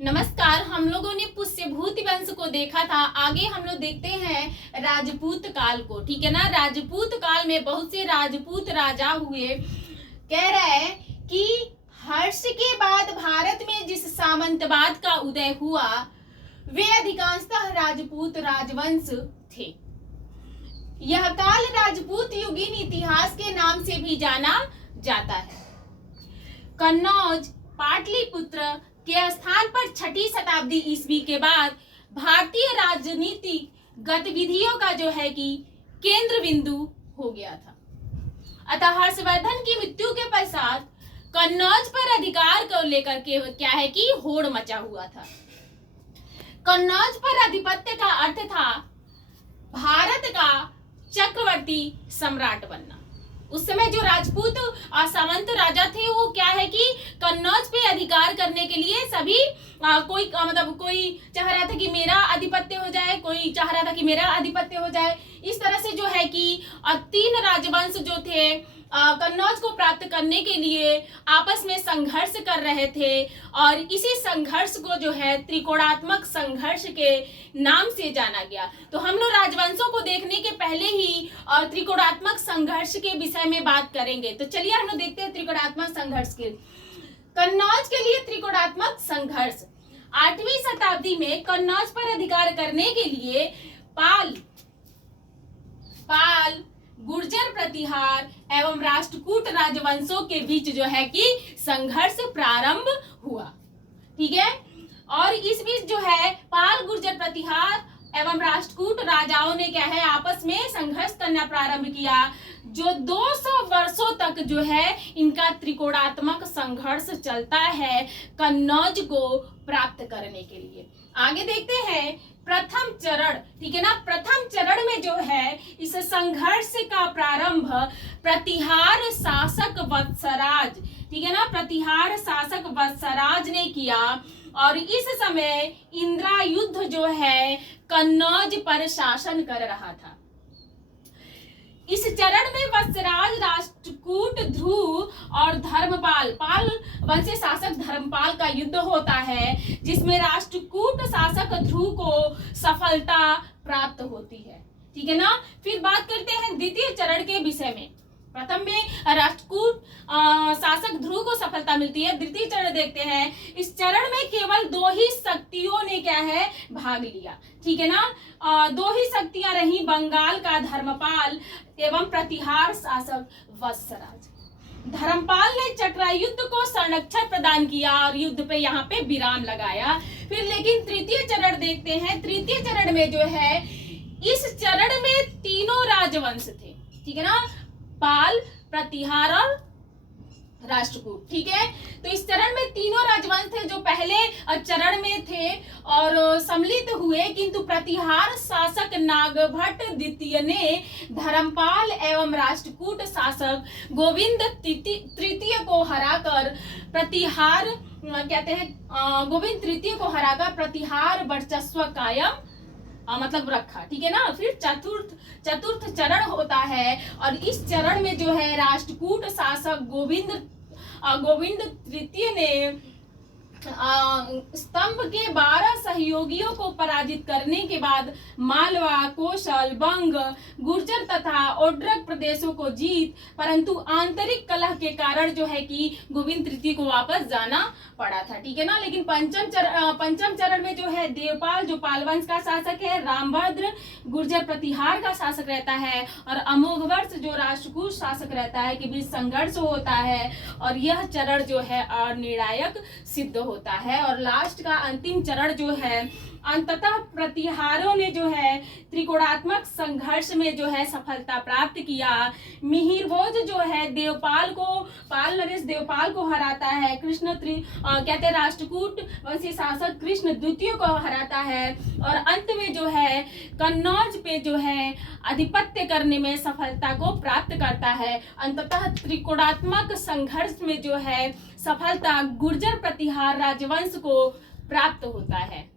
नमस्कार। हम लोगों ने पुष्यभूति वंश को देखा था। आगे हम लोग देखते हैं राजपूत काल को। ठीक है ना। राजपूत काल में बहुत से राजपूत राजा हुए। कह रहा है कि हर्ष के बाद भारत में जिस सामंतवाद का उदय हुआ वे अधिकांशतः राजपूत राजवंश थे। यह काल राजपूत युगीन इतिहास के नाम से भी जाना जाता है। कन्नौज पाटलिपुत्र के स्थान पर छठी शताब्दी ईस्वी के बाद भारतीय राजनीतिक गतिविधियों का जो है कि केंद्र बिंदु हो गया था। अतः हर्षवर्धन की मृत्यु के पश्चात कन्नौज पर अधिकार को लेकर के क्या है कि होड़ मचा हुआ था। कन्नौज पर आधिपत्य का अर्थ था भारत का चक्रवर्ती सम्राट बनना। उस समय जो राजपूत सामंत राजा थे वो क्या है कि कन्नौज पे अधिकार करने के लिए सभी कोई चाह रहा था कि मेरा आधिपत्य हो जाए, कोई चाह रहा था कि मेरा आधिपत्य हो जाए। इस तरह से जो है कि तीन राजवंश जो थे कन्नौज को प्राप्त करने के लिए आपस में संघर्ष कर रहे थे और इसी संघर्ष को जो है त्रिकोणात्मक संघर्ष के नाम से जाना गया। तो हम लोग राजवंशों को देखने के पहले ही और त्रिकोणात्मक संघर्ष के विषय में बात करेंगे। तो चलिए हम लोग देखते हैं त्रिकोणात्मक संघर्ष के। कन्नौज के लिए त्रिकोणात्मक संघर्ष 8वीं शताब्दी में कन्नौज पर अधिकार करने के लिए पाल गुर्जर प्रतिहार एवं राष्ट्रकूट राजवंशों के बीच जो है कि संघर्ष प्रारंभ हुआ। ठीक है। और इस बीच जो है पाल गुर्जर प्रतिहार एवं राष्ट्रकूट राजाओं ने क्या है आपस में संघर्ष करना प्रारंभ किया, जो 200 वर्षों तक जो है इनका त्रिकोणात्मक संघर्ष चलता है कन्नौज को प्राप्त करने के लिए। आगे देखते हैं प्रथम चरण। ठीक है ना। प्रथम चरण में जो है इस संघर्ष का प्रारंभ प्रतिहार शासक वत्सराज, ठीक है ना, प्रतिहार शासक वत्सराज ने किया और इस समय इंदिरा युद्ध जो है कन्नौज पर शासन कर रहा था। इस चरण में वत्सराज राष्ट्रकूट ध्रुव और धर्मपाल पाल वंशीय शासक धर्मपाल का युद्ध होता है, जिसमें राष्ट्रकूट शासक ध्रुव को सफलता प्राप्त होती है। ठीक है ना। फिर बात करते हैं द्वितीय चरण के विषय में। प्रथम में राष्ट्रकूट शासक ध्रुव को सफलता मिलती है। द्वितीय चरण देखते हैं। इस चरण में केवल 2 ही शक्तियों ने क्या है भाग लिया। ठीक है ना। 2 ही शक्तियां रही, बंगाल का धर्मपाल एवं प्रतिहार शासक वत्सराज। धर्मपाल ने चक्रायुद्ध को संरक्षण प्रदान किया और युद्ध पे यहाँ पे विराम लगाया। फिर लेकिन तृतीय चरण देखते हैं। तृतीय चरण में जो है इस चरण में तीनों राजवंश थे। ठीक है ना। पाल, प्रतिहार और राष्ट्रकूट। ठीक है। तो इस चरण में तीनों राजवंश थे जो पहले चरण में थे और सम्मिलित हुए, किंतु प्रतिहार शासक नागभट्ट द्वितीय ने धर्मपाल एवं राष्ट्रकूट शासक गोविंद तृतीय को हराकर प्रतिहार कहते हैं गोविंद तृतीय को हराकर प्रतिहार वर्चस्व कायम मतलब रखा। ठीक है ना। फिर चतुर्थ चरण होता है और इस चरण में जो है राष्ट्रकूट शासक गोविंद तृतीय ने स्तंभ के 12 सहयोगियों को पराजित करने के बाद मालवा, कोशल, बंग, गुर्जर तथा ओड्रक प्रदेशों को जीत, परंतु आंतरिक कलह के कारण जो है कि गोविंद तृतीय को वापस जाना पड़ा था। ठीक है ना। लेकिन पंचम चरण में जो है देवपाल जो पालवंश का शासक है, रामभद्र गुर्जर प्रतिहार का शासक रहता है और अमोघवर्ष जो राष्ट्रकूट शासक रहता है के बीच संघर्ष होता है और यह चरण जो है अनिर्णायक सिद्ध होता है। और लास्ट का अंतिम चरण जो है अंततः प्रतिहारों ने जो है त्रिकोणात्मक संघर्ष में जो है सफलता प्राप्त किया। मिहिरभोज जो है पाल नरेश देवपाल को हराता है। कहते हैं राष्ट्रकूट वंशीय शासक कृष्ण द्वितीय को हराता है और अंत में जो है कन्नौज पे जो है आधिपत्य करने में सफलता को प्राप्त करता है। अंततः त्रिकोणात्मक संघर्ष में जो है सफलता गुर्जर प्रतिहार राजवंश को प्राप्त होता है।